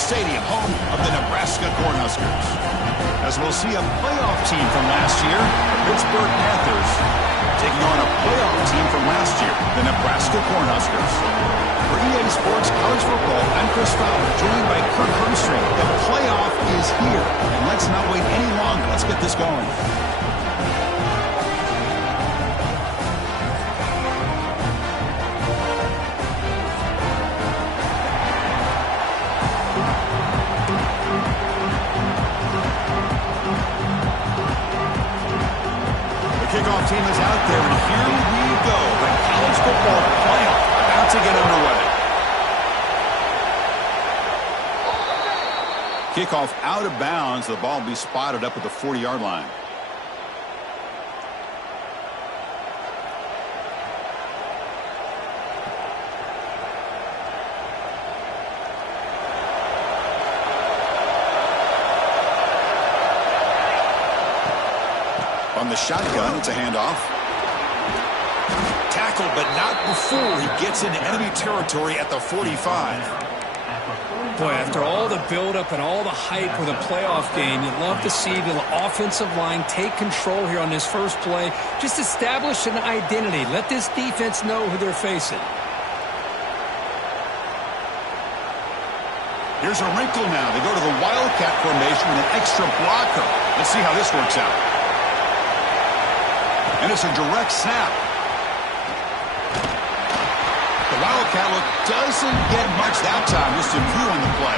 Stadium, home of the Nebraska Cornhuskers. As we'll see a playoff team from last year, the Pittsburgh Panthers, taking on a playoff team from last year, the Nebraska Cornhuskers. For EA Sports College Football, I'm Chris Fowler, joined by Kirk Hermstring. The playoff is here, and let's not wait any longer. Let's get this going. Kickoff team is out there, and here we go. The college football playoff about to get underway. Kickoff out of bounds. The ball will be spotted up at the 40-yard line. On the shotgun, it's a handoff. Tackled, but not before he gets into enemy territory at the 45. Boy, after all the buildup and all the hype with a playoff game, you'd love to see the offensive line take control here on this first play. Just establish an identity. Let this defense know who they're facing. Here's a wrinkle now. They go to the Wildcat formation with an extra blocker. Let's see how this works out. And it's a direct snap. The Wildcat look doesn't get much that time, just a few on the play.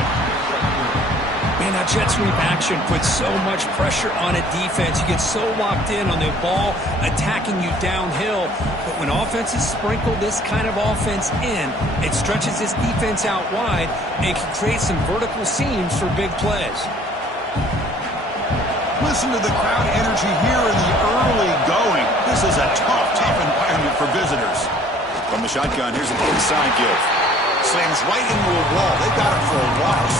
Man, that jet sweep action puts so much pressure on a defense. You get so locked in on the ball attacking you downhill. But when offenses sprinkle this kind of offense in, it stretches this defense out wide and can create some vertical seams for big plays. Listen to the crowd energy here in the early going. This is a tough environment for visitors. From the shotgun, here's an inside give. Slams right into a wall. They got it for a loss.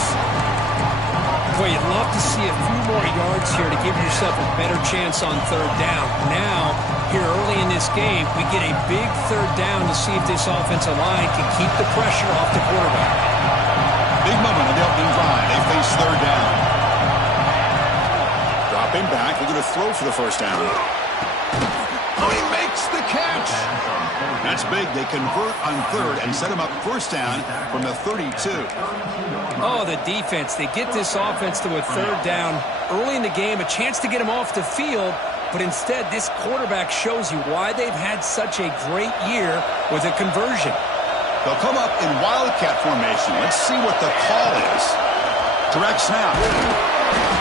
Boy, you'd love to see a few more yards here to give yourself a better chance on third down. Now, here early in this game, we get a big third down to see if this offensive line can keep the pressure off the quarterback. Big moment on the opening drive. They face third down. Dropping back, they're going to throw for the first down. Oh, he makes the catch. That's big. They convert on third and set him up first down from the 32. Oh, the defense. They get this offense to a third down early in the game, a chance to get him off the field, but instead this quarterback shows you why they've had such a great year with a conversion. They'll come up in Wildcat formation. Let's see what the call is. Direct snap.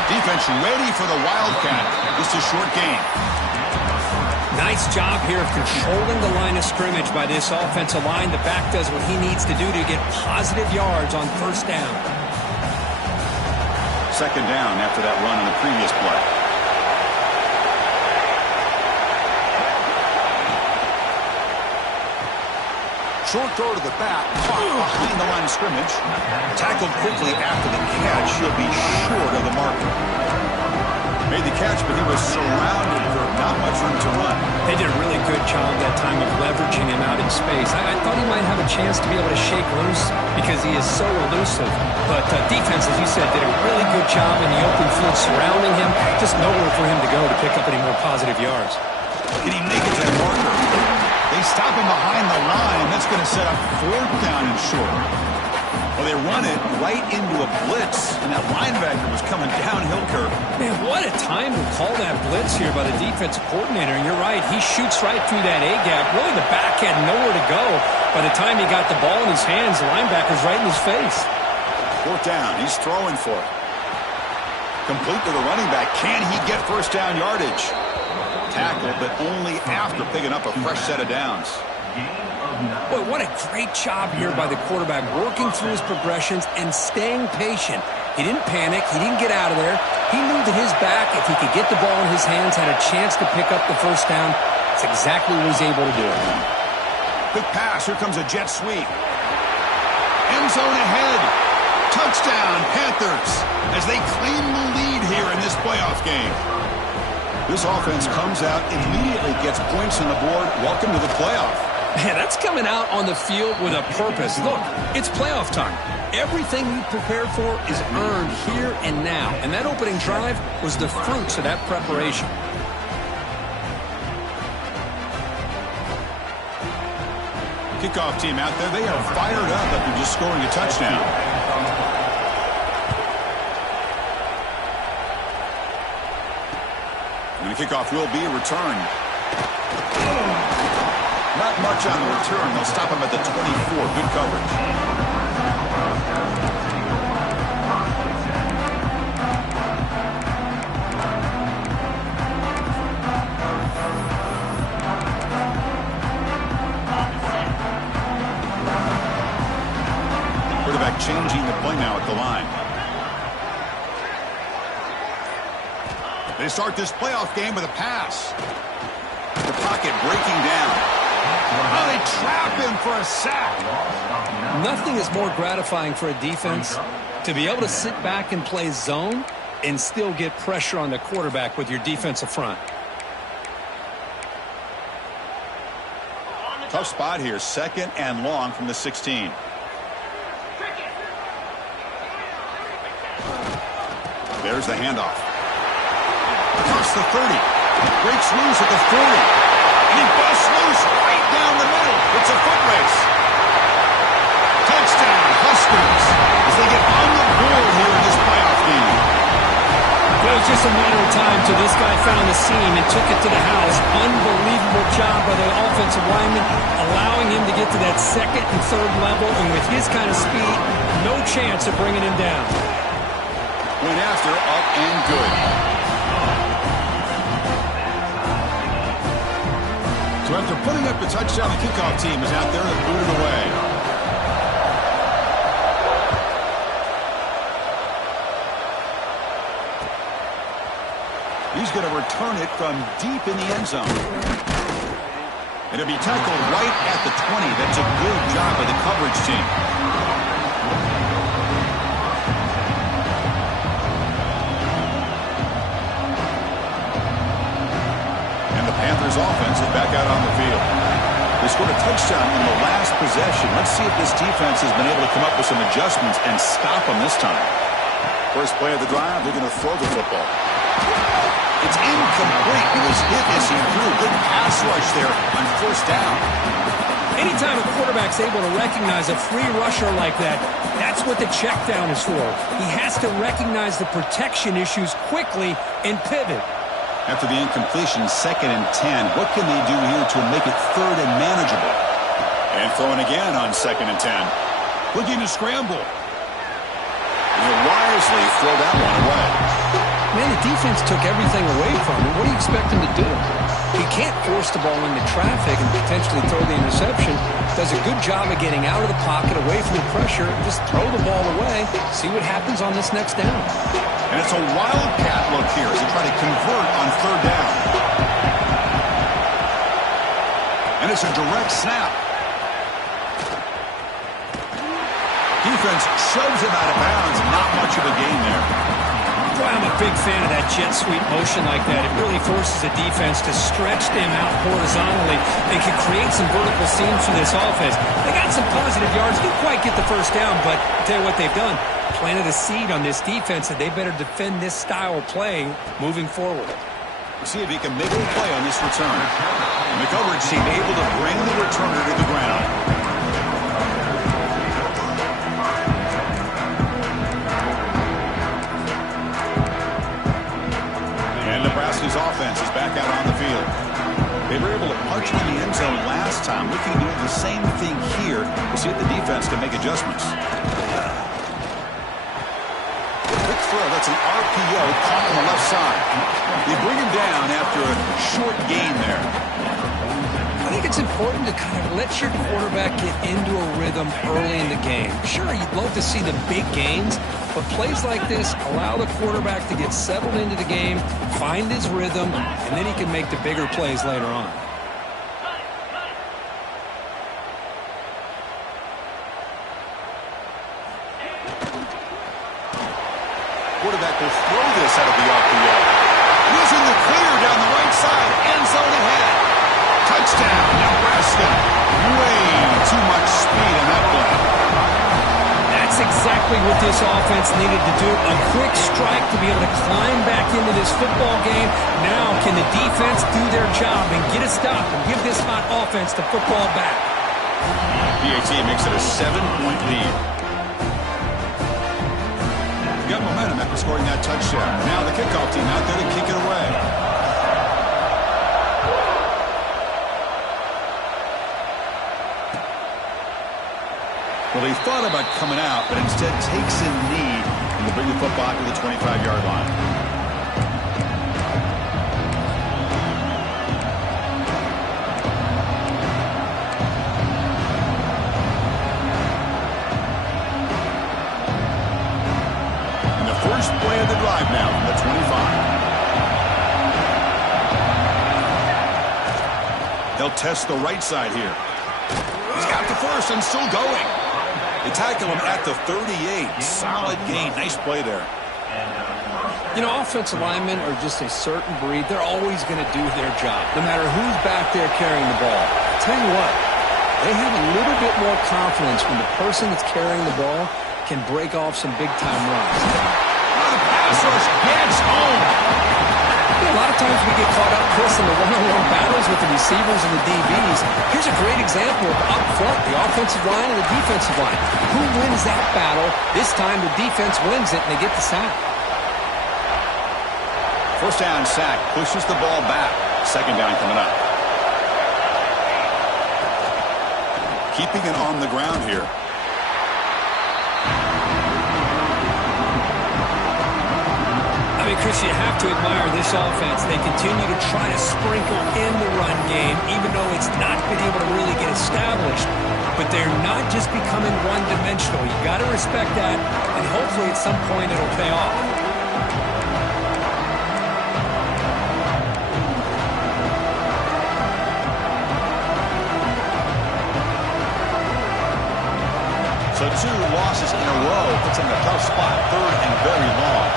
Defense ready for the Wildcat. Just a short gain. Nice job here of controlling the line of scrimmage by this offensive line. The back does what he needs to do to get positive yards on first down. Second down after that run on the previous play. Short throw to the back, caught behind the line of scrimmage. Tackled quickly after the catch. He'll be short of the marker. Made the catch, but he was surrounded for not much room to run. They did a really good job that time of leveraging him out in space. I thought he might have a chance to be able to shake loose because he is so elusive. But defense, as you said, did a really good job in the open field surrounding him. Just nowhere for him to go to pick up any more positive yards. Can he make it to that marker? They stop him behind the line. That's going to set up fourth down and short. Well, they run it right into a blitz, and that linebacker was coming downhill curve. Man, what a time to call that blitz here by the defensive coordinator. And you're right, he shoots right through that A-gap. Really, the back had nowhere to go. By the time he got the ball in his hands, the linebacker's right in his face. Fourth down, he's throwing for it. Complete to the running back. Can he get first down yardage? Tackled, but only after picking up a fresh set of downs. Boy, what a great job here by the quarterback, working through his progressions and staying patient. He didn't panic. He didn't get out of there. He knew that his back, if he could get the ball in his hands, had a chance to pick up the first down. That's exactly what he's able to do. Quick pass. Here comes a jet sweep. End zone ahead. Touchdown, Panthers, as they claim the lead here in this playoff game. This offense comes out, immediately gets points on the board. Welcome to the playoff. Man, that's coming out on the field with a purpose. Look, it's playoff time. Everything you prepared for is earned here and now. And that opening drive was the fruits of that preparation. Kickoff team out there, they are fired up after just scoring a touchdown. And the kickoff will be a return. Not much on the return. They'll stop him at the 24. Good coverage. Quarterback changing the play now at the line. They start this playoff game with a pass. The pocket breaking down. Oh, they trap him for a sack. Nothing is more gratifying for a defense to be able to sit back and play zone and still get pressure on the quarterback with your defensive front. Tough spot here. 2nd and long from the 16. There's the handoff. Across the 30. Breaks loose at the 40. And he busts loose right down the middle. It's a foot race. Touchdown, Huskers, as they get on the board here in this playoff game. It was just a matter of time till this guy found the seam and took it to the house. Unbelievable job by the offensive lineman, allowing him to get to that 2nd and 3rd level. And with his kind of speed, no chance of bringing him down. Went after, up and good. So after putting up the touchdown, the kickoff team is out there to boot it away. He's going to return it from deep in the end zone. And it'll be tackled right at the 20. That's a good job by the coverage team. Panthers offense is back out on the field. They scored a touchdown in the last possession. Let's see if this defense has been able to come up with some adjustments and stop them this time. First play of the drive, they're going to throw the football. It's incomplete. It was hit as he threw. Good pass rush there on 1st down. Anytime a quarterback's able to recognize a free rusher like that, that's what the check down is for. He has to recognize the protection issues quickly and pivot. After the incompletion, 2nd and 10. What can they do here to make it 3rd and manageable? And throwing again on 2nd and 10. Looking to scramble. And he'll wisely throw that one away. Man, the defense took everything away from him. What do you expect him to do? He can't force the ball into traffic and potentially throw the interception. Does a good job of getting out of the pocket, away from the pressure, and just throw the ball away. See what happens on this next down. And it's a wildcat look here as they try to convert on 3rd down. And it's a direct snap. Defense shoves him out of bounds. Not much of a gain there. Boy, I'm a big fan of that jet sweep motion like that. It really forces the defense to stretch them out horizontally. They can create some vertical seams for this offense. They got some positive yards. Didn't quite get the 1st down, but I'll tell you what they've done. Planted a seed on this defense that they better defend this style of play moving forward. See if he can make a play on this return. And the coverage team able to bring the returner to the ground. And Nebraska's offense is back out on the field. They were able to punch it in the end zone last time. Looking to do the same thing here to see if the defense can make adjustments. That's an RPO caught on the left side. They bring him down after a short gain there. I think it's important to kind of let your quarterback get into a rhythm early in the game. Sure, you'd love to see the big gains, but plays like this allow the quarterback to get settled into the game, find his rhythm, and then he can make the bigger plays later on. Quarterback will throw this out of the RPO. Using the clear down the right side. End zone ahead. Touchdown, Nebraska. exactly what this offense needed to do. A quick strike to be able to climb back into this football game. Now can the defense do their job and get a stop and give this hot offense the football back? PAT makes it a 7-point lead. Got momentum after scoring that touchdown. Now the kickoff team out there to kick it away. Well, he thought about coming out, but instead takes a knee and will bring the football to the 25-yard line. And the first play of the drive now from the 25. They'll test the right side here. He's got the first and still going. They tackle him at the 38. Solid gain. Nice play there. You know, offensive linemen are just a certain breed. They're always going to do their job, no matter who's back there carrying the ball. I'll tell you what, they have a little bit more confidence when the person that's carrying the ball can break off some big-time runs. The pass rush gets home. A lot of times we get caught up, Chris, in the one-on-one battles with the receivers and the DBs. Here's a great example of up front, the offensive line and the defensive line. Who wins that battle? This time the defense wins it, and they get the sack. First down sack. Pushes the ball back. Second down coming up. Keeping it on the ground here. I mean, Chris, you have to admire this offense. They continue to try to sprinkle in the run game, even though it's not been able to really get established. But they're not just becoming one-dimensional. You got to respect that, and hopefully at some point it'll pay off. So 2 losses in a row puts them in a tough spot, third and very long.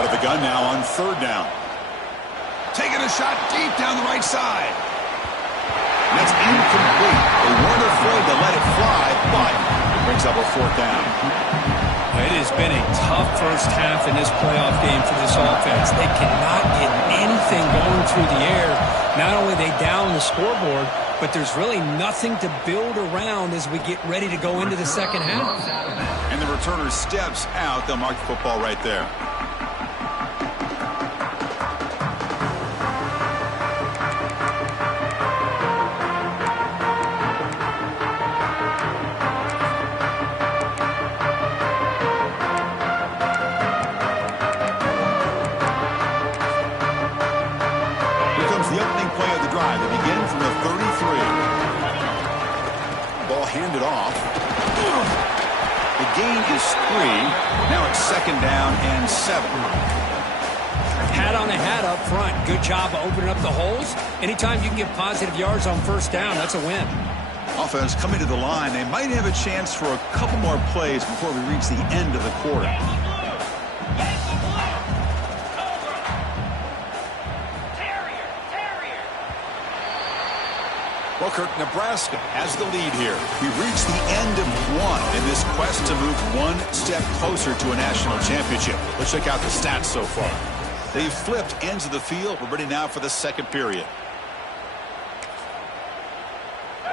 Out of the gun now on third down. Taking a shot deep down the right side. And that's incomplete. They weren't afraid to let it fly, but it brings up a fourth down. It has been a tough first half in this playoff game for this offense. They cannot get anything going through the air. Not only are they down the scoreboard, but there's really nothing to build around as we get ready to go into the second half. And the returner steps out. They'll mark the football right there. Handed off. The gain is 3. Now it's second down and 7. Hat on a hat up front. Good job of opening up the holes. Anytime you can get positive yards on first down, that's a win. Offense coming to the line. They might have a chance for a couple more plays before we reach the end of the quarter. Well, Kirk, Nebraska has the lead here. We've reached the end of one in this quest to move one step closer to a national championship. Let's check out the stats so far. They've flipped ends of the field. We're ready now for the second period.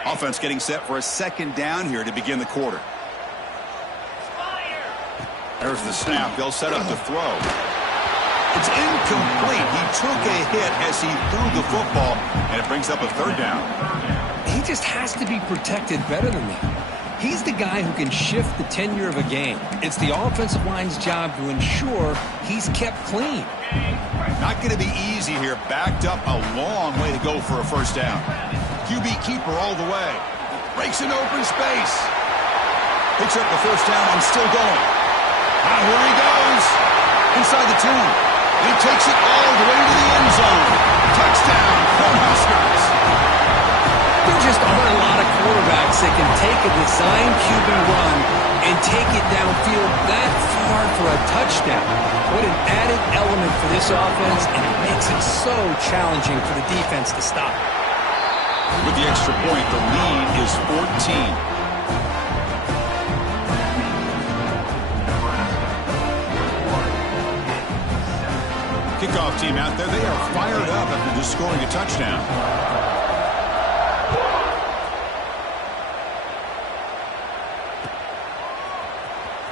Offense getting set for a second down here to begin the quarter. There's the snap. They'll set up to throw. It's incomplete. He took a hit as he threw the football, and it brings up a third down. He just has to be protected better than that. He's the guy who can shift the tenure of a game. It's the offensive line's job to ensure he's kept clean. Not going to be easy here. Backed up a long way to go for a first down. QB keeper all the way. Breaks an open space. Picks up the first down and still going. And here he goes. Inside the 10. And he takes it all the way to the end zone. Touchdown, Cornhuskers. There just aren't a lot of quarterbacks that can take a design QB run and take it downfield that far for a touchdown. What an added element for this offense, and it makes it so challenging for the defense to stop. With the extra point, the lead is 14. kickoff team out there. They are fired up after just scoring a touchdown.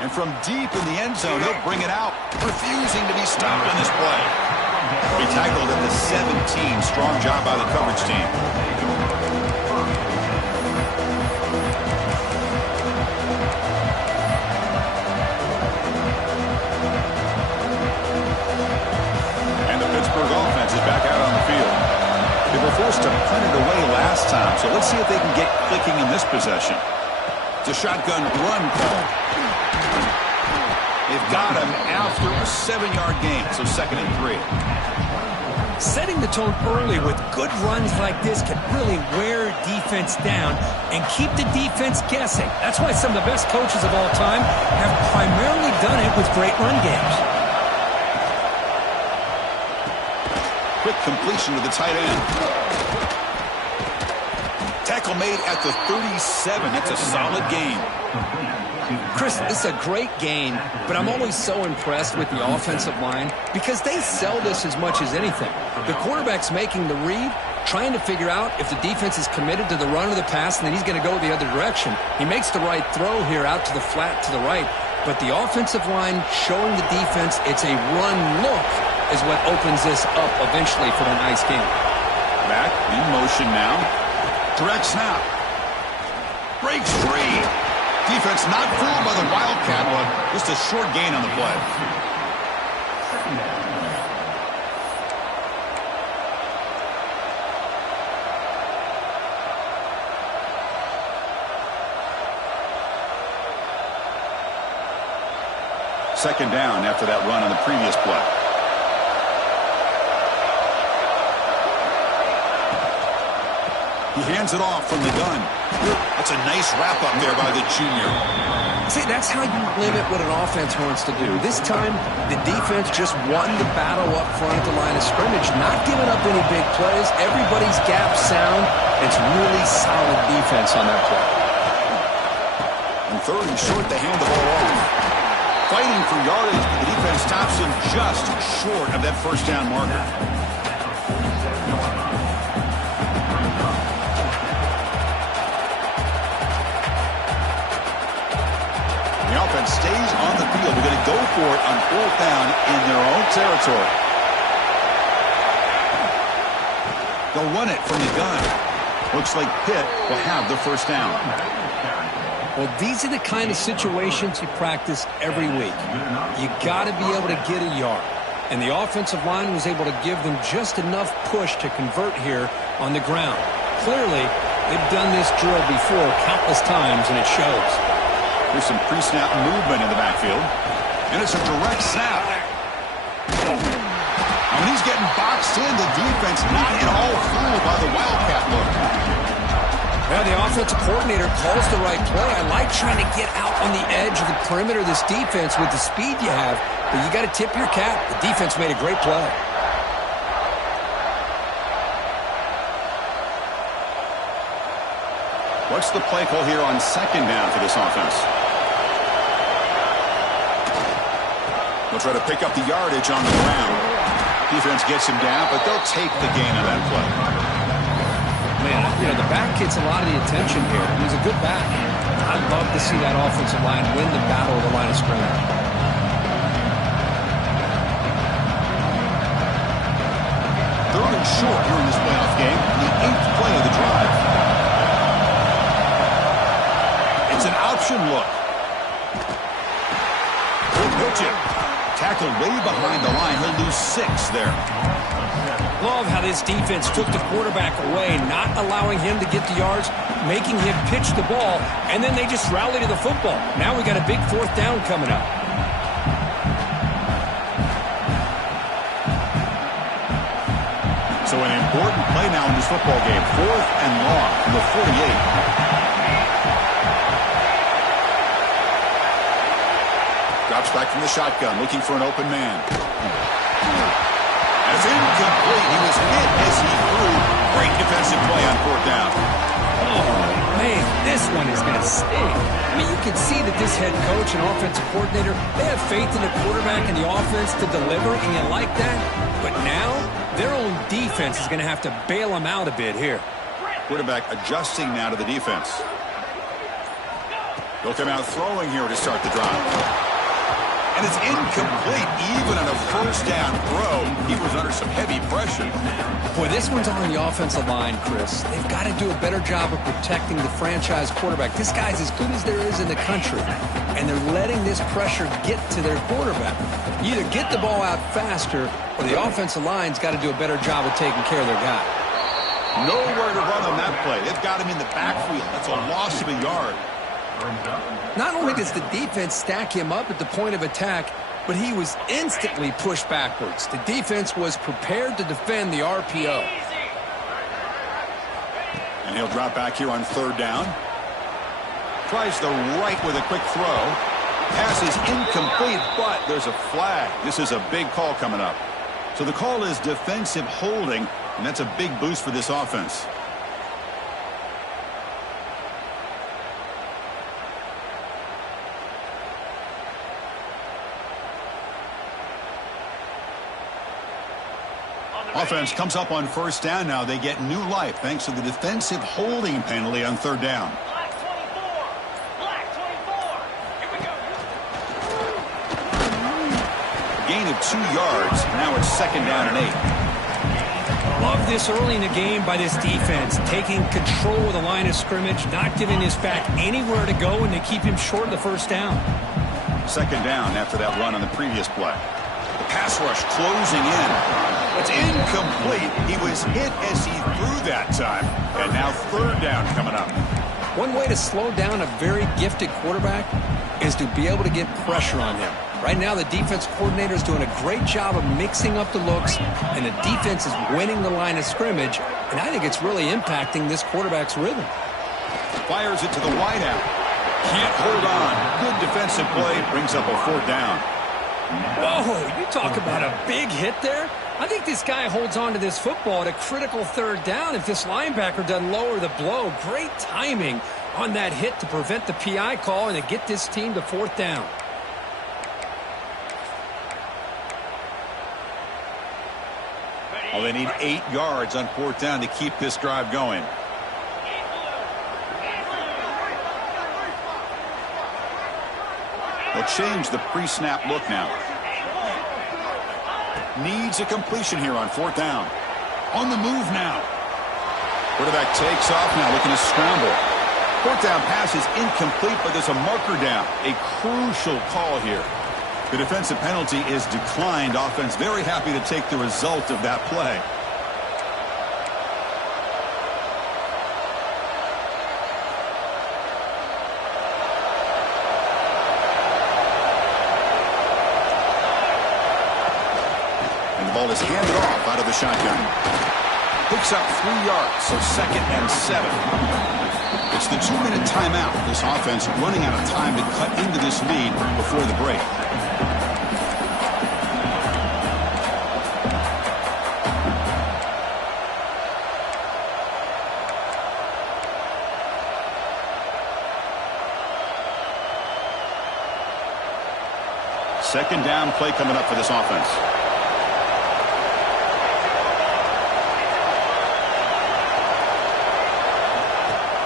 And from deep in the end zone, he'll bring it out, refusing to be stopped on this play. He tackled at the 17. Strong job by the coverage team. And the Pittsburgh offense is back out on the field. They were forced to punt it away last time, so let's see if they can get clicking in this possession. It's a shotgun run call. They've got him after a 7-yard gain, so 2nd and 3. Setting the tone early with good runs like this can really wear defense down and keep the defense guessing. That's why some of the best coaches of all time have primarily done it with great run games. Quick completion to the tight end. Tackle made at the 37. That's a solid gain. Chris, this is a great gain, but I'm always so impressed with the offensive line because they sell this as much as anything. The quarterback's making the read, trying to figure out if the defense is committed to the run or the pass, and then he's going to go the other direction. He makes the right throw here out to the flat to the right, but the offensive line showing the defense it's a run look is what opens this up eventually for a nice game. Back in motion now. Direct snap. Breaks free. Defense not fooled by the Wildcat one. Just a short gain on the play. Second down after that run on the previous play. He hands it off from the gun. That's a nice wrap-up there by the junior. See, that's how you limit what an offense wants to do. This time, the defense just won the battle up front at the line of scrimmage, not giving up any big plays. Everybody's gap sound. It's really solid defense on that play. And 3rd and short, they hand the ball off. Fighting for yardage, but the defense stops him just short of that first down marker. The offense stays on the field. They're going to go for it on 4th down in their own territory. They'll run it from the gun. Looks like Pitt will have the first down. Well, these are the kind of situations you practice every week. You got to be able to get a yard. And the offensive line was able to give them just enough push to convert here on the ground. Clearly, they've done this drill before countless times, and it shows. There's some pre-snap movement in the backfield. And it's a direct snap. Now, when he's getting boxed in, the defense not at all fooled by the Wildcat look. Well, the offensive coordinator calls the right play. I like trying to get out on the edge of the perimeter of this defense with the speed you have, but you got to tip your cap. The defense made a great play. What's the play call here on 2nd down for this offense? They'll try to pick up the yardage on the ground. Defense gets him down, but they'll take the gain on that play. Man, you know, the back gets a lot of the attention here. He's a good back. I'd love to see that offensive line win the battle of the line of scrimmage. 3rd and short here in this playoff game. The 8th play of the drive. It's an option look. He'll pitch it. Tackled way behind the line. He'll lose 6 there. Love how this defense took the quarterback away, not allowing him to get the yards, making him pitch the ball, and then they just rally to the football. Now we got a big 4th down coming up. So an important play now in this football game. 4th and long from the 48. Drops back from the shotgun, looking for an open man. It's incomplete. He was hit as he threw. Great defensive play on 4th down. Man, this one is going to sting. I mean, you can see that this head coach and offensive coordinator, they have faith in the quarterback and the offense to deliver, and you like that. But now, their own defense is going to have to bail them out a bit here. Quarterback adjusting now to the defense. They'll come out throwing here to start the drive. And it's incomplete, even on a first down throw. He was under some heavy pressure. Boy, this one's on the offensive line, Chris. They've got to do a better job of protecting the franchise quarterback. This guy's as good as there is in the country, and they're letting this pressure get to their quarterback. You either get the ball out faster, or the offensive line's got to do a better job of taking care of their guy. Nowhere to run on that play. They've got him in the backfield. That's a loss of a yard. Not only does the defense stack him up at the point of attack, but he was instantly pushed backwards. The defense was prepared to defend the RPO. And he'll drop back here on third down. Tries the right with a quick throw. Pass is incomplete, but there's a flag. This is a big call coming up. So the call is defensive holding, and that's a big boost for this offense. Offense comes up on first down now. They get new life thanks to the defensive holding penalty on third down. Black 24. Black 24. Here we go. Gain of 2 yards. Now it's second down and 8. Love this early in the game by this defense, taking control of the line of scrimmage, not giving this back anywhere to go, and they keep him short of the first down. Second down after that run on the previous play. The pass rush closing in. It's incomplete. He was hit as he threw that time. And now third down coming up. One way to slow down a very gifted quarterback is to be able to get pressure on him. Right now, the defense coordinator is doing a great job of mixing up the looks, and the defense is winning the line of scrimmage, and I think it's really impacting this quarterback's rhythm. Fires it to the wideout. Can't hold on. Good defensive play. Brings up a fourth down. Whoa, you talk about a big hit there. I think this guy holds on to this football at a critical third down if this linebacker doesn't lower the blow. Great timing on that hit to prevent the PI call and to get this team to fourth down. Well, they need 8 yards on fourth down to keep this drive going. They'll change the pre-snap look now. Needs a completion here on fourth down. On the move now. Quarterback takes off now, looking to scramble. Fourth down pass is incomplete, but there's a marker down. A crucial call here. The defensive penalty is declined. Offense very happy to take the result of that play. Ball is handed off out of the shotgun. Picks up 3 yards, so second and 7. It's the 2-minute timeout. This offense running out of time to cut into this lead before the break. Second down play coming up for this offense.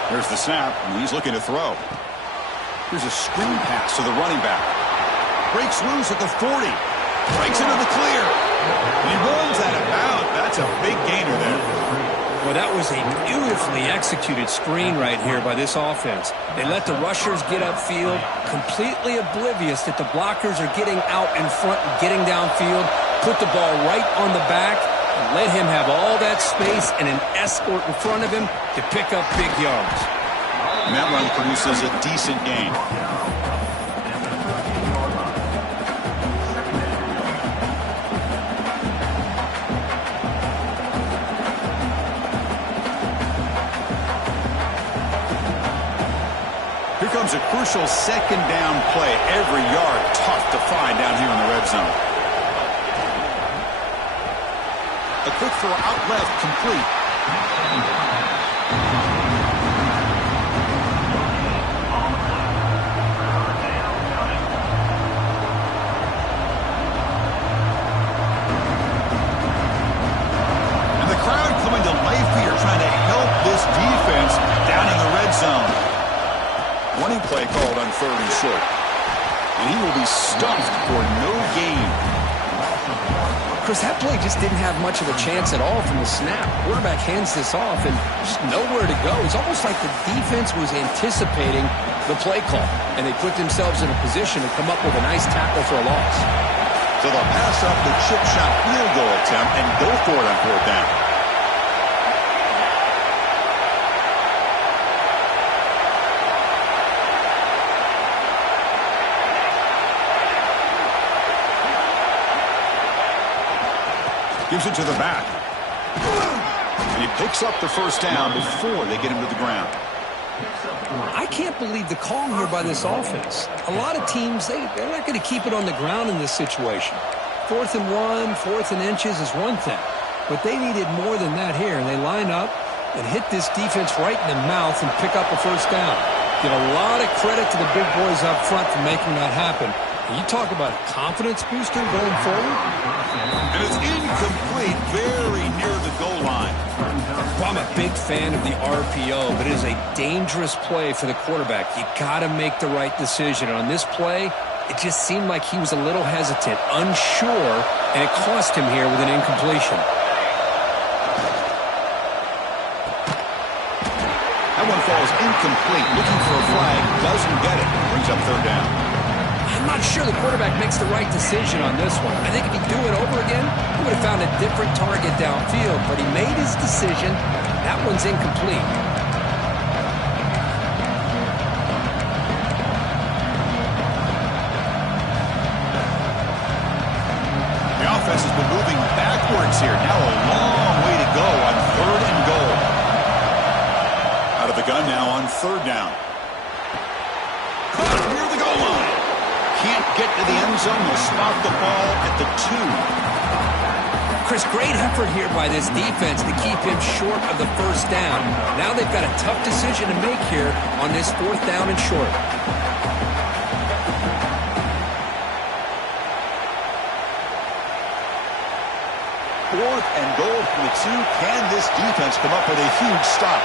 Here's the snap, and he's looking to throw. Here's a screen pass to the running back. Breaks loose at the 40. Breaks into the clear. And he runs out of bounds. That's a big gainer there. Well, that was a beautifully executed screen right here by this offense. They let the rushers get upfield, completely oblivious that the blockers are getting out in front and getting downfield, put the ball right on the back, and let him have all that space and an escort in front of him to pick up big yards. And that run produces a decent gain. Here comes a crucial second down play. Every yard tough to find down here in the red zone. A quick throw out left, complete. third and short. And he will be stuffed for no gain. Chris, that play just didn't have much of a chance at all from the snap. Quarterback hands this off and just nowhere to go. It's almost like the defense was anticipating the play call, and they put themselves in a position to come up with a nice tackle for a loss. So they'll pass up the chip shot field goal attempt and go for it on fourth down. Gives it to the back. And he picks up the first down before they get him to the ground. I can't believe the call here by this offense. A lot of teams, they're not going to keep it on the ground in this situation. 4th and 1, 4th and inches is one thing. But they needed more than that here. And they line up and hit this defense right in the mouth and pick up a first down. Give a lot of credit to the big boys up front for making that happen. And you talk about a confidence booster going forward. And it's incomplete, very near the goal line. Well, I'm a big fan of the RPO, but it is a dangerous play for the quarterback. You got to make the right decision. On this play, it just seemed like he was a little hesitant, unsure, and it cost him here with an incompletion. That one falls incomplete. Looking for a flag, doesn't get it. Brings up third down. I'm not sure the quarterback makes the right decision on this one. I think if he'd do it over again, he would have found a different target downfield, but he made his decision. That one's incomplete. The offense has been moving backwards here. Now a long way to go on third and goal. Out of the gun now on third down. Caught near the goal line. Can't get to the end zone. They'll spot the ball at the 2. Chris, great effort here by this defense to keep him short of the first down. Now they've got a tough decision to make here on this 4th down and short. 4th and goal from the 2. Can this defense come up with a huge stop?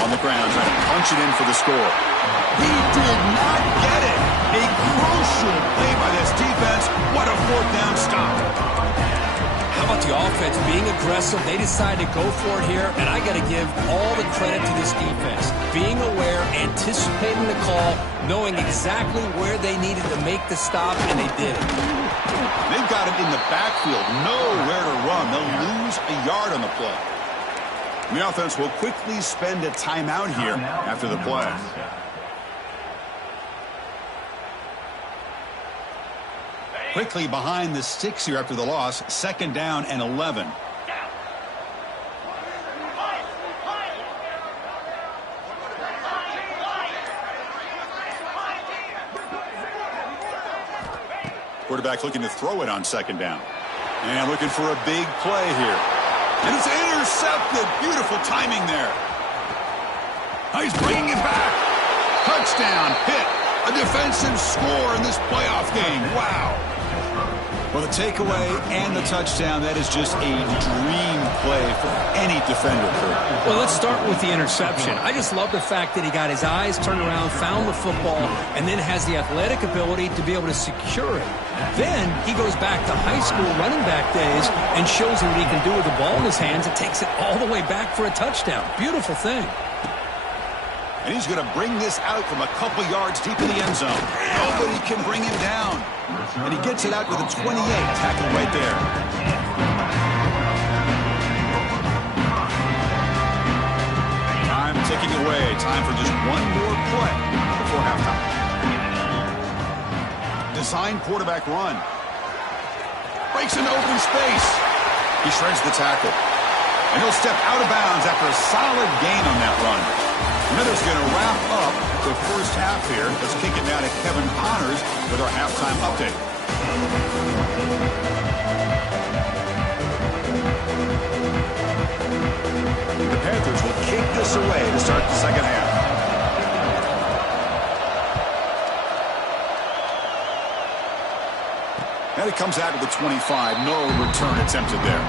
On the ground, trying to punch it in for the score. He did not get it. A crucial play by this defense. What a 4th down stop. How about the offense being aggressive? They decided to go for it here, and I got to give all the credit to this defense. Being aware, anticipating the call, knowing exactly where they needed to make the stop, and they did it. They've got him in the backfield, nowhere to run. They'll lose a yard on the play. The offense will quickly spend a timeout here after the play. Quickly behind the sticks here after the loss. 2nd down and 11. Quarterback looking to throw it on 2nd down. And looking for a big play here. And it's intercepted. Beautiful timing there. Oh, he's bringing it back. Touchdown. Hit. A defensive score in this playoff game. Wow. Well, the takeaway and the touchdown, that is just a dream play for any defender. Well, let's start with the interception. I just love the fact that he got his eyes turned around, found the football, and then has the athletic ability to be able to secure it. Then he goes back to high school running back days and shows him what he can do with the ball in his hands and takes it all the way back for a touchdown. Beautiful thing. And he's going to bring this out from a couple yards deep in the end zone. Nobody can bring him down. And he gets it out with a 28 tackle right there. Time ticking away. Time for just one more play before halftime. Design quarterback run. Breaks into open space. He shreds the tackle. And he'll step out of bounds after a solid gain on that run. Miller's going to wrap up the first half here. Let's kick it down to Kevin Connors with our halftime update. The Panthers will kick this away to start the second half. And it comes out to the 25. No return attempted there.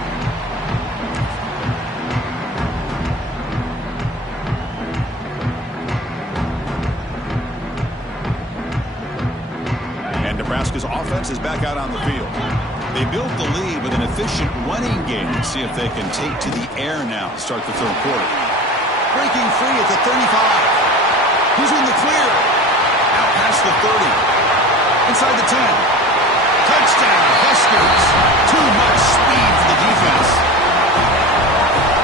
And Nebraska's offense is back out on the field. They built the lead with an efficient running game. Let's see if they can take to the air now to start the third quarter. Breaking free at the 35. Who's in the clear? Out past the 30. Inside the 10. Touchdown, Huskers. Too much speed for the defense.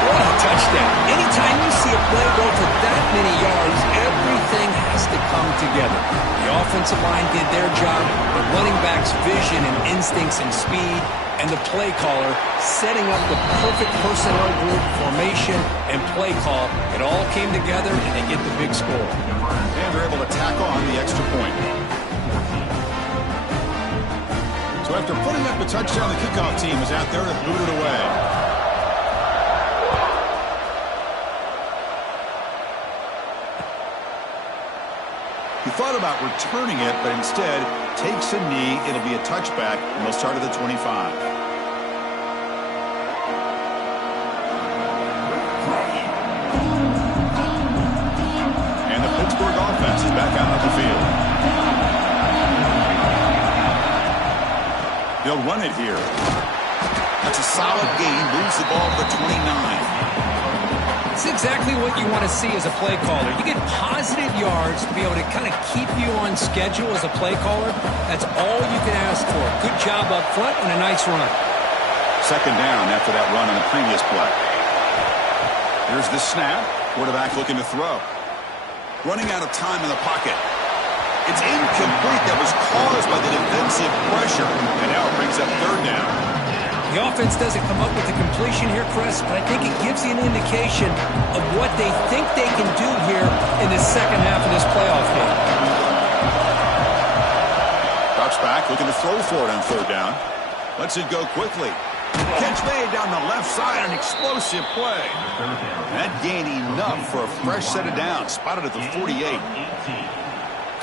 What a touchdown. Anytime you see a play go for that many yards, everything has to come together. The offensive line did their job, the running back's vision and instincts and speed, and the play caller setting up the perfect personnel group, formation, and play call. It all came together, and they get the big score. And they're able to tack on the extra point. So after putting up a touchdown, the kickoff team is out there to boot it away. He thought about returning it, but instead takes a knee. It'll be a touchback, and they'll start at the 25. And the Pittsburgh offense is back out on the field. They'll run it here. That's a solid gain. Moves the ball to the 29. It's exactly what you want to see as a play caller. You get positive yards to be able to kind of keep you on schedule as a play caller. That's all you can ask for. Good job up front and a nice run. Second down after that run on the previous play. Here's the snap. Quarterback looking to throw. Running out of time in the pocket. It's incomplete. That was caused by the defensive pressure. And now it brings up third down. The offense doesn't come up with the completion here, Chris, but I think it gives you an indication of what they think they can do here in the second half of this playoff game. Drops back, looking to throw for it on third down. Lets it go quickly. Catch made down the left side, an explosive play. That gained enough for a fresh set of downs. Spotted at the 48.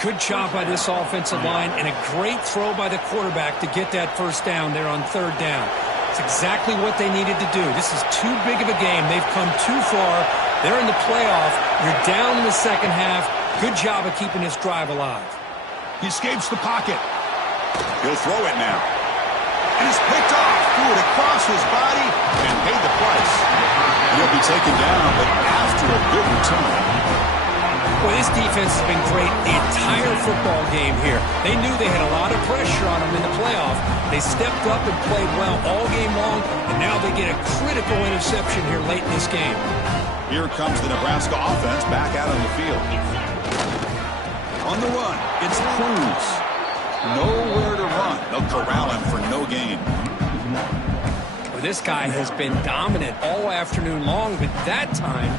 Good job by this offensive line and a great throw by the quarterback to get that first down there on third down. It's exactly what they needed to do. This is too big of a game. They've come too far. They're in the playoff. You're down in the second half. Good job of keeping this drive alive. He escapes the pocket. He'll throw it now. And it's picked off. Threw it across his body and paid the price. He'll be taken down, but after a good return. Well, this defense has been great the entire football game here. They knew they had a lot of pressure on them in the playoff. They stepped up and played well all game long, and now they get a critical interception here late in this game. Here comes the Nebraska offense back out on the field. On the run, it's Cruz. Nowhere to run. They'll corral him for no gain. Well, this guy has been dominant all afternoon long, but that time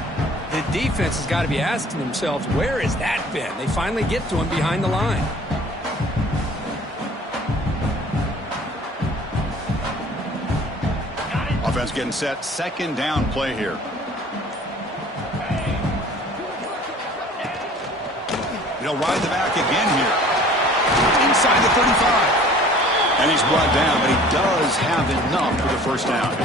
the defense has got to be asking themselves, where has that been? They finally get to him behind the line. Offense getting set. Second down play here. They'll ride the back again here. Inside the 35. And he's brought down, but he does have enough for the first down.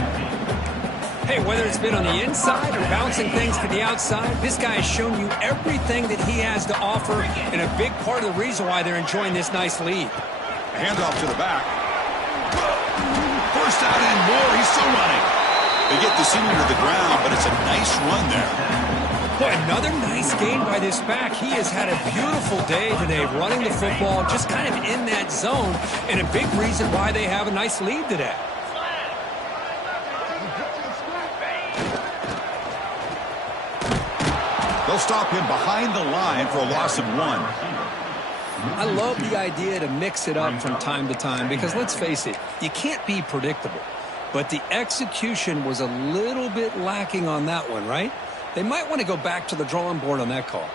Hey, whether it's been on the inside or bouncing things to the outside, this guy has shown you everything that he has to offer, and a big part of the reason why they're enjoying this nice lead. A handoff to the back. First out and more. He's still running. They get the senior to the ground, but it's a nice run there. Boy, another nice gain by this back. He has had a beautiful day today running the football, just kind of in that zone, and a big reason why they have a nice lead today. They'll stop him behind the line for a loss of 1. I love the idea to mix it up from time to time because, let's face it, you can't be predictable. But the execution was a little bit lacking on that one, right? They might want to go back to the drawing board on that call.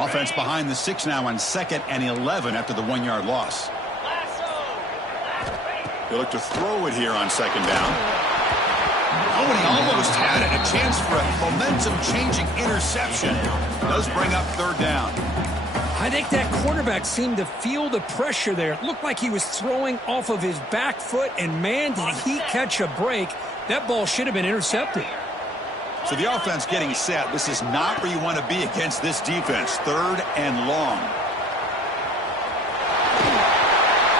Offense behind the 6 now on 2nd and 11 after the 1-yard loss. They look to throw it here on 2nd down. Oh, and he almost had it. A chance for a momentum-changing interception. Does bring up third down. I think that quarterback seemed to feel the pressure there. It looked like he was throwing off of his back foot, and man, did he catch a break. That ball should have been intercepted. So the offense getting set. This is not where you want to be against this defense. Third and long.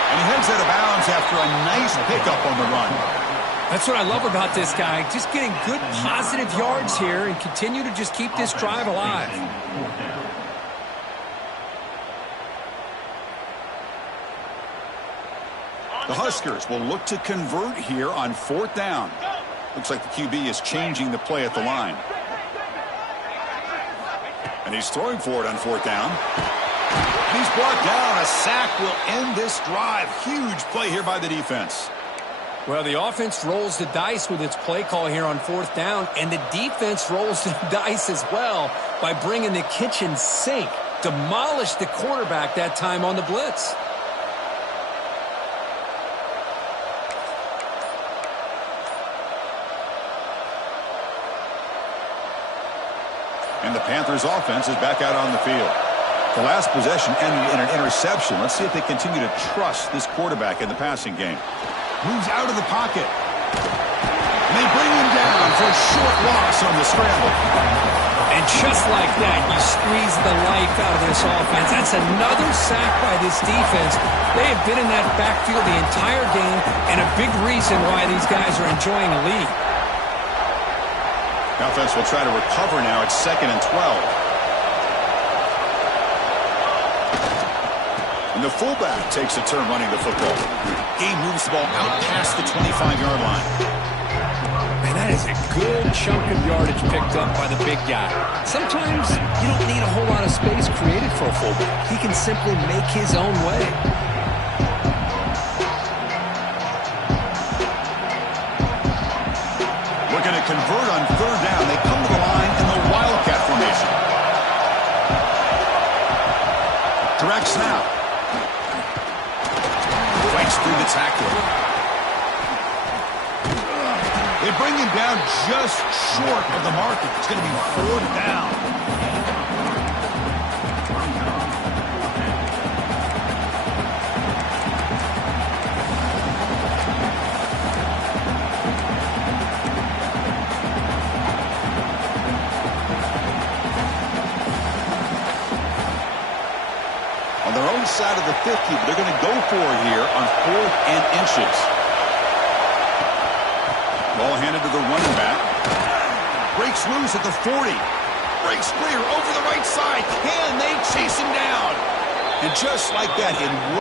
And he heads out of bounds after a nice pickup on the run. That's what I love about this guy. Just getting good positive yards here and continue to just keep this drive alive. The Huskers will look to convert here on fourth down. Looks like the QB is changing the play at the line. And he's throwing for it on fourth down. He's brought down. A sack will end this drive. Huge play here by the defense. Well, the offense rolls the dice with its play call here on fourth down, and the defense rolls the dice as well by bringing the kitchen sink. Demolished the quarterback that time on the blitz. And the Panthers offense is back out on the field. The last possession ended in an interception. Let's see if they continue to trust this quarterback in the passing game. Moves out of the pocket. And they bring him down for a short loss on the scramble. And just like that, you squeeze the life out of this offense. That's another sack by this defense. They have been in that backfield the entire game, and a big reason why these guys are enjoying a lead. The offense will try to recover now. It's 2nd and 12. And the fullback takes a turn running the football. He moves the ball out past the 25-yard line. And that is a good chunk of yardage picked up by the big guy. Sometimes you don't need a whole lot of space created for a fullback. He can simply make his own way. Looking to convert on third down. They come to the line in the Wildcat formation. Direct snap. Breaks through the tackler. They bring him down just short of the marker. It's going to be fourth down. On their own side of the 50, but they're going to go for it here on 4th and inches. Ball handed to the running back. Breaks loose at the 40. Breaks clear over the right side. Can they chase him down? And just like that, in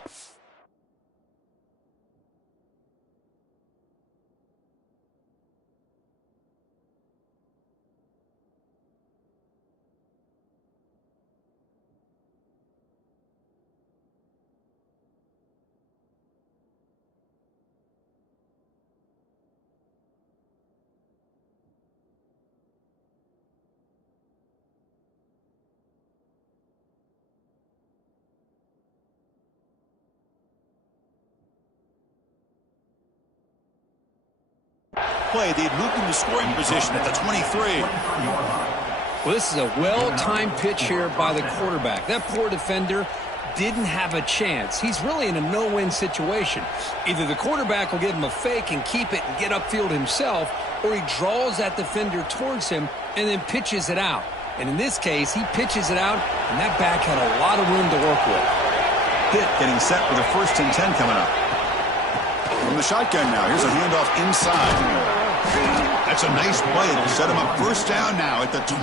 play, they'd moved into scoring position at the 23. Well, this is a well-timed pitch here by the quarterback. That poor defender didn't have a chance. He's really in a no-win situation. Either the quarterback will give him a fake and keep it and get upfield himself, or he draws that defender towards him and then pitches it out. And in this case, he pitches it out, and that back had a lot of room to work with. Pitt getting set for the 1st and 10 coming up. From the shotgun now, here's a handoff inside. That's a nice play. It'll set him up first down now at the 12.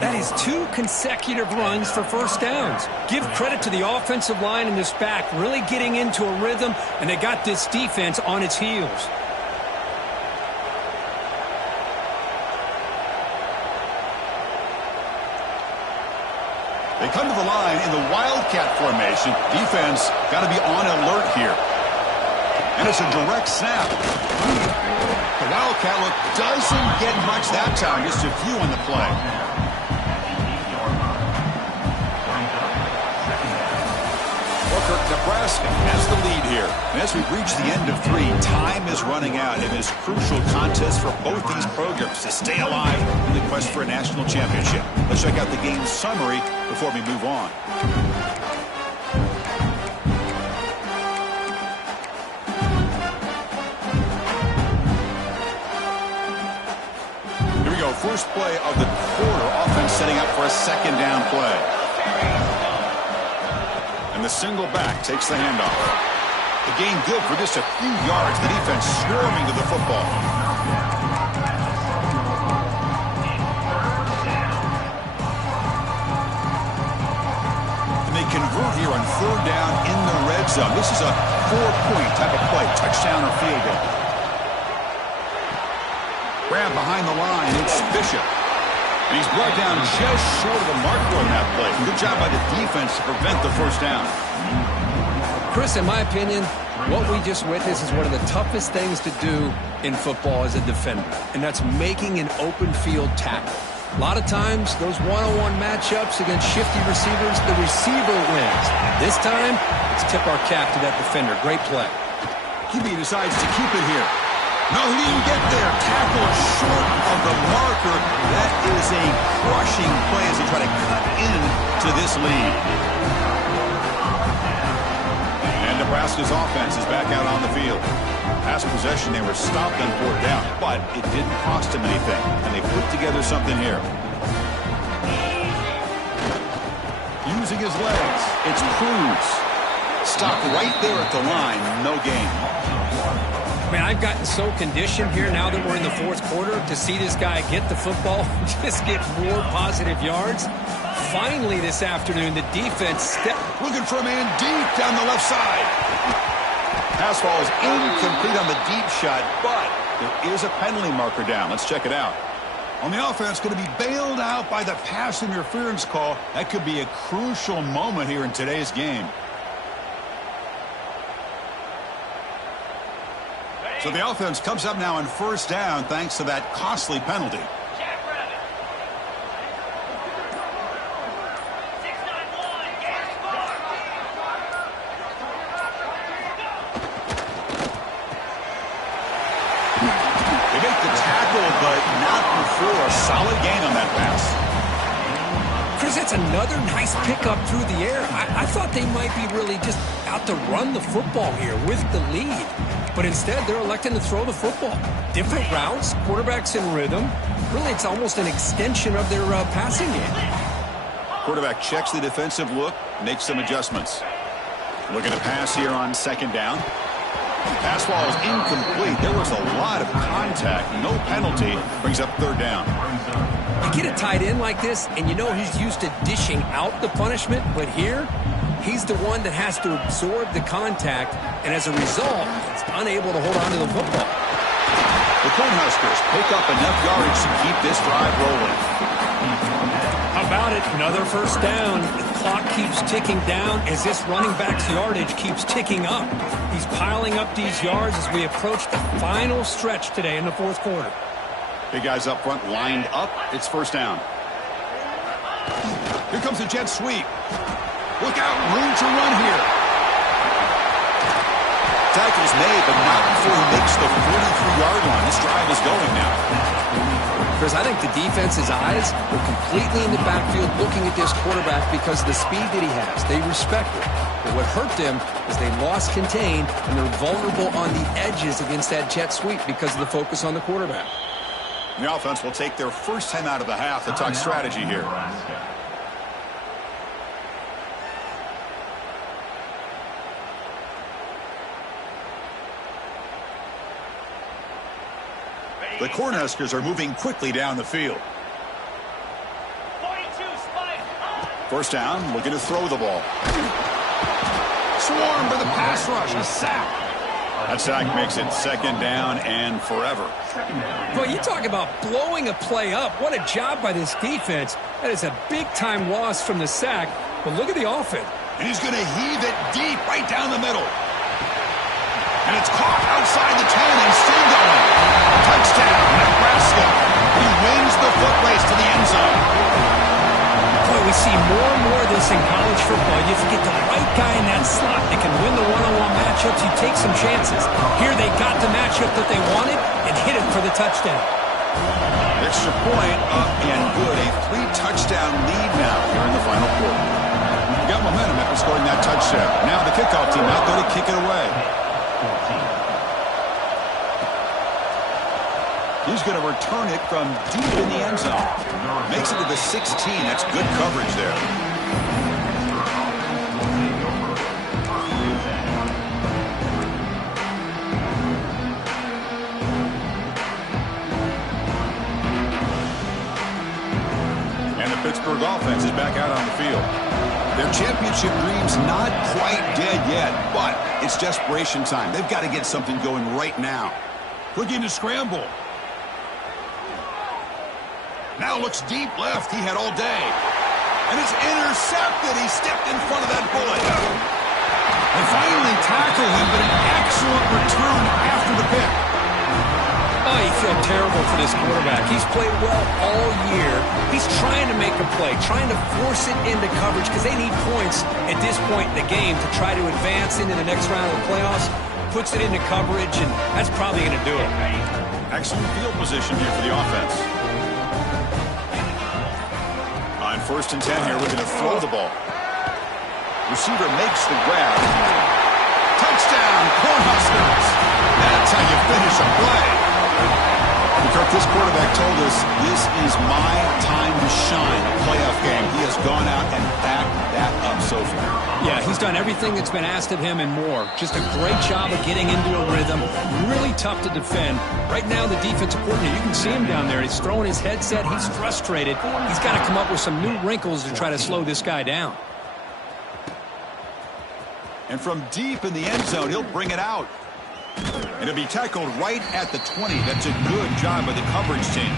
That is 2 consecutive runs for first downs. Give credit to the offensive line and this back really getting into a rhythm, and they got this defense on its heels. They come to the line in the Wildcat formation. Defense got to be on alert here. And it's a direct snap. The Wildcat look doesn't get much that time. Just a few on the play. Booker Nebraska has the lead here. And as we reach the end of 3, time is running out in this crucial contest for both these programs to stay alive in the quest for a national championship. Let's check out the game summary before we move on. Here we go. First play of the quarter. Offense setting up for a second down play. And the single back takes the handoff. The gain good for just a few yards. The defense swarming to the football. And they convert here on 3rd down in the red zone. This is a 4-point type of play. Touchdown or field goal. Grab behind the line. It's Bishop. And he's brought down just short of the marker on that play. Good job by the defense to prevent the first down. Chris, in my opinion, what we just witnessed is one of the toughest things to do in football as a defender, and that's making an open field tackle. A lot of times, those one-on-one matchups against shifty receivers, the receiver wins. This time, let's tip our cap to that defender. Great play. QB decides to keep it here. No, he didn't get there. Tackle short of the marker. That is a crushing play as they try to cut into this lead. And Nebraska's offense is back out on the field. Past possession, they were stopped on 4th down, but it didn't cost them anything. And they put together something here. Using his legs, it's Cruz. Stopped right there at the line, no gain. Man, I've gotten so conditioned here now that we're in the 4th quarter to see this guy get the football, just get more positive yards. Finally this afternoon, the defense looking for a man deep down the left side. Pass ball is incomplete on the deep shot, but there is a penalty marker down. Let's check it out. On the offense, going to be bailed out by the pass interference call. That could be a crucial moment here in today's game. So the offense comes up now on 1st down thanks to that costly penalty. They make the tackle, but not before. A solid gain on that pass. Chris, that's another nice pickup through the air. I thought they might be really just out to run the football here with the lead. But instead, they're electing to throw the football. Different routes, quarterback's in rhythm. Really, it's almost an extension of their passing game. Quarterback checks the defensive look, makes some adjustments. Looking to pass here on 2nd down. Pass ball is incomplete. There was a lot of contact. No penalty. Brings up 3rd down. You get a tight end like this, and you know he's used to dishing out the punishment. But here, he's the one that has to absorb the contact, and as a result, he's unable to hold on to the football. The Cornhuskers pick up enough yardage to keep this drive rolling. How about it? Another 1st down. The clock keeps ticking down as this running back's yardage keeps ticking up. He's piling up these yards as we approach the final stretch today in the 4th quarter. Big guys up front lined up. It's 1st down. Here comes the jet sweep. Look out, room to run here. Tackle's made, but not before he makes the 43-yard line. This drive is going now. Chris, I think the defense's eyes were completely in the backfield looking at this quarterback because of the speed that he has. They respect it. But what hurt them is they lost contain, and they're vulnerable on the edges against that jet sweep because of the focus on the quarterback. The offense will take their first time out of the half to talk strategy here. The Cornhuskers are moving quickly down the field. 42 spike. 1st down, looking to throw the ball. Swarmed by the pass rush, a sack. That sack makes it 2nd down and forever. Well, you talk about blowing a play up. What a job by this defense. That is a big-time loss from the sack. But look at the offense. And he's going to heave it deep right down the middle. And it's caught outside the 10 and still going. Touchdown, Nebraska. He wins the foot race to the end zone. Boy, we We see more and more of this in college football. You get the right guy in that slot that can win the one-on-one matchups. You take some chances. Here they got the matchup that they wanted and hit it for the touchdown. Extra point up and good. A 3-touchdown lead now here in the final quarter. We got momentum after scoring that touchdown. Now the kickoff team out there to kick it away. He's going to return it from deep in the end zone. Makes it to the 16. That's good coverage there. And the Pittsburgh offense is back out on the field. Their championship dream's not quite dead yet, but it's desperation time. They've got to get something going right now. Looking to scramble. Now looks deep left. He had all day. And it's intercepted. He stepped in front of that bullet. They finally tackle him, but an excellent return after the pick. Oh, you feel terrible for this quarterback. He's played well all year. He's trying to make a play, trying to force it into coverage because they need points at this point in the game to try to advance into the next round of the playoffs. Puts it into coverage, and that's probably going to do it. Excellent field position here for the offense. On 1st and 10 here, we're going to throw the ball. Receiver makes the grab. Touchdown, Cornhuskers. That's how you finish a play. Kirk, this quarterback told us this is my time to shine, a playoff game. He has gone out and backed that up so far. Yeah, he's done everything that's been asked of him and more. Just a great job of getting into a rhythm. Really tough to defend. Right now, the defensive coordinator, you can see him down there. He's throwing his headset. He's frustrated. He's got to come up with some new wrinkles to try to slow this guy down. And from deep in the end zone, he'll bring it out. And it'll be tackled right at the 20. That's a good job by the coverage team.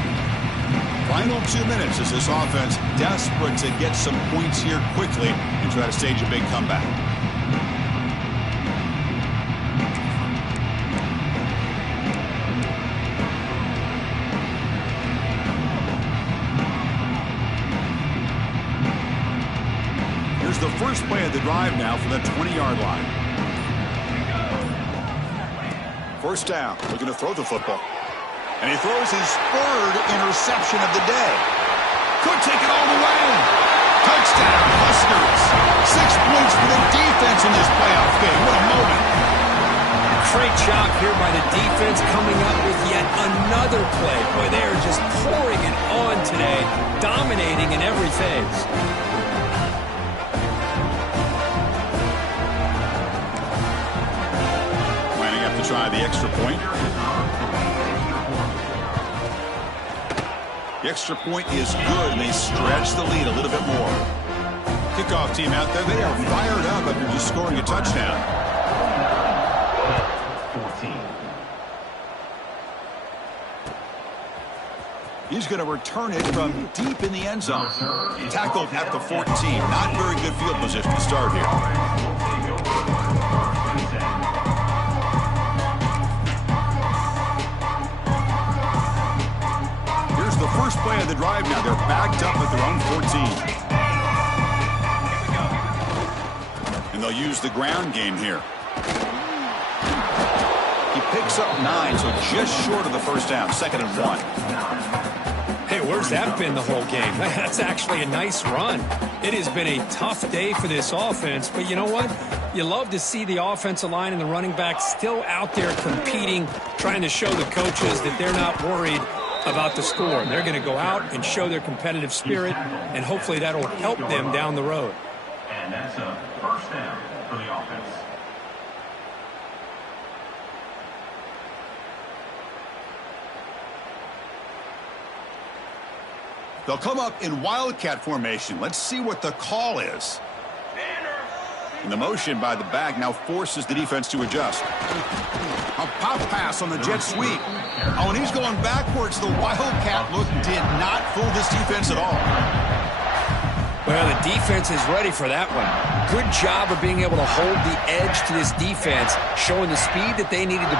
Final 2 minutes as this offense desperate to get some points here quickly and try to stage a big comeback. Here's the first play of the drive now from the 20-yard line. First down, looking to throw the football. And he throws his 3rd interception of the day. Could take it all the way. Touchdown, Huskers. 6 points for the defense in this playoff game. What a moment. Great job here by the defense coming up with yet another play. Boy, they are just pouring it on today, dominating in every phase. Try the extra point. The extra point is good, and they stretch the lead a little bit more. Kickoff team out there, they are fired up after just scoring a touchdown. He's going to return it from deep in the end zone. Tackled at the 14. Not very good field position to start here. First play of the drive now. They're backed up at their own 14. And they'll use the ground game here. He picks up 9, so just short of the first down. 2nd and 1. Hey, where's that been the whole game? That's actually a nice run. It has been a tough day for this offense, but you know what? You love to see the offensive line and the running back still out there competing, trying to show the coaches that they're not worried about the score. They're going to go out and show their competitive spirit, and hopefully that'll help them down the road. And that's a first down for the offense. They'll come up in Wildcat formation. Let's see what the call is. And the motion by the back now forces the defense to adjust. A pop pass on the jet sweep. Oh, and he's going backwards. The Wildcat look did not fool this defense at all. Well, the defense is ready for that one. Good job of being able to hold the edge to this defense, showing the speed that they needed to